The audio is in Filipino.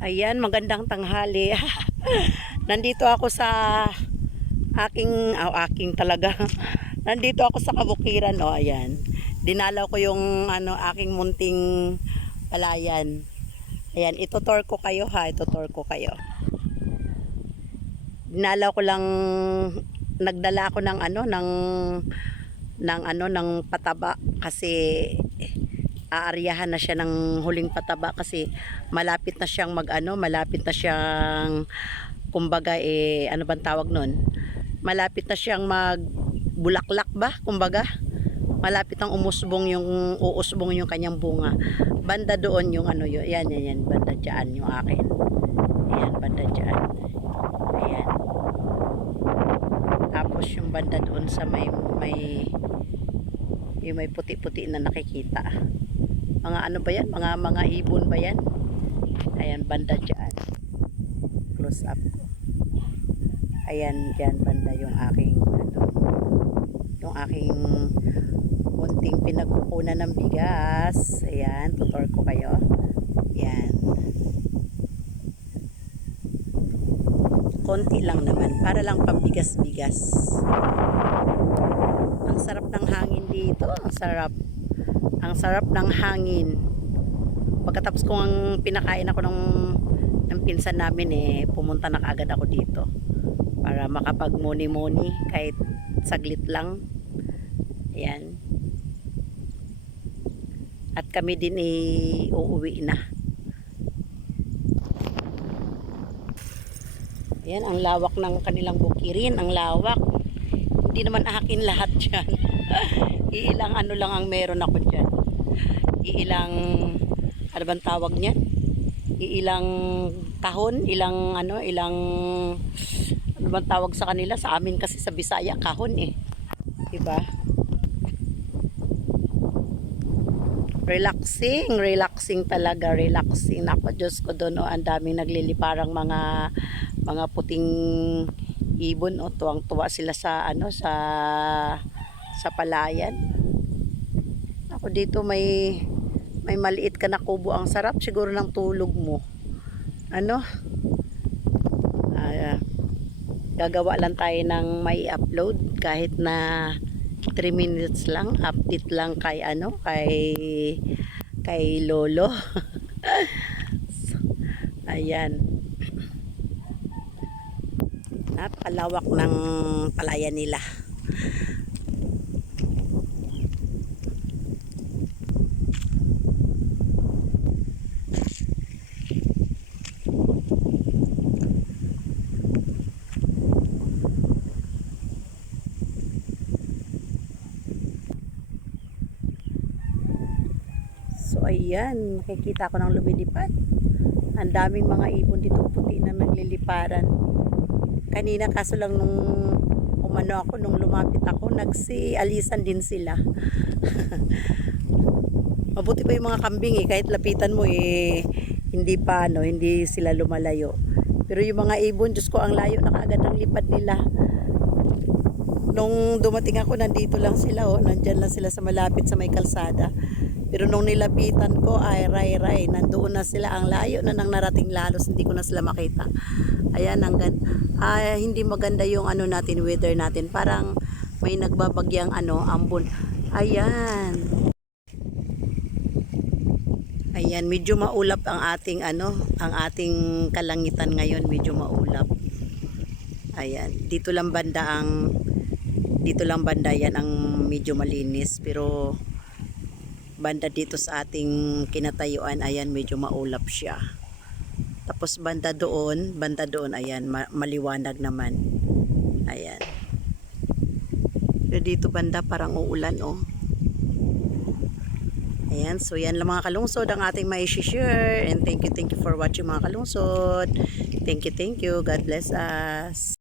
Ayan, magandang tanghali. Nandito ako sa aking talaga. Nandito ako sa kabukiran, oh, ayan. Dinalaw ko yung aking munting palayan. Ayan, itutur ko kayo ha, itutur ko kayo. Dinalaw ko lang, nagdala ako ng pataba kasi aaryahan na siya ng huling pataba kasi malapit na siyang malapit na siyang kumbaga ano bang tawag nun, malapit na siyang magbulaklak ba, kumbaga malapit nang uusbong yung kanyang bunga. Banda doon yung yun, yan, banda dyan yung akin, ayan, banda dyan, ayan. Tapos yung banda doon sa may puti-puti na nakikita, mga ano ba yan, mga ibon ba yan, ayan, banda dyan, close up ko, ayan, dyan banda yung aking yung aking munting pinagkukunan ng bigas. Ayan, tutor ko kayo, ayan, konti lang naman para lang pambigas-bigas. Ang sarap ng hangin dito, ang sarap ng hangin. Pagkatapos kong pinakain ako ng pinsan namin, pumunta na kaagad ako dito para makapag-muni-muni kahit saglit lang. Ayan. At kami din uuwi na. Ayan, ang lawak ng kanilang bukirin, ang lawak. Hindi naman akin lahat dyan. Iilang lang ang meron ako dyan. Iilang, ano bang tawag niyan? Iilang kahon, ilang ano bang tawag sa kanila? Sa amin kasi sa Bisaya, kahon diba? Relaxing talaga, relaxing. Ako, Diyos ko doon, ang daming nagliliparang mga puting ibon, tuwang-tuwa sila sa sa palayan. Ako dito may maliit ka na kubo, ang sarap siguro ng tulog mo. Gagawa lang tayo ng may upload kahit na 3 minutes lang, update lang kay kay Lolo. Ayan, napakalawak ng palayan nila. So ayan, makikita ko ng lumilipad. Ang daming mga ibon dito puti na nagliliparan. Kanina kaso lang nung lumapit ako, nagsialisan din sila. Mabuti pa yung mga kambing kahit lapitan mo hindi pa hindi sila lumalayo. Pero yung mga ibon, Diyos ko, ang layo na kaagad ang lipad nila. Nung dumating ako, nandito lang sila, nandyan lang sila sa malapit sa may kalsada. Pero nung nilapitan ko, ay ray, nandoon na sila, ang layo na nang narating, lalos hindi ko na sila makita. Ayan, hindi maganda yung natin, weather natin. Parang may nagbabagyang ambon. Ayan. Ayan, medyo maulap ang ating ang ating kalangitan ngayon, medyo maulap. Ayan, dito lang banda yan ang medyo malinis, pero banda dito sa ating kinatayuan, ayan, medyo maulap siya. Tapos banda doon, ayan, maliwanag naman. Ayan. Pero dito banda parang uulan, Ayan, so yan lang mga kalungsod ang ating mai-share. And thank you for watching mga kalungsod. Thank you. God bless us.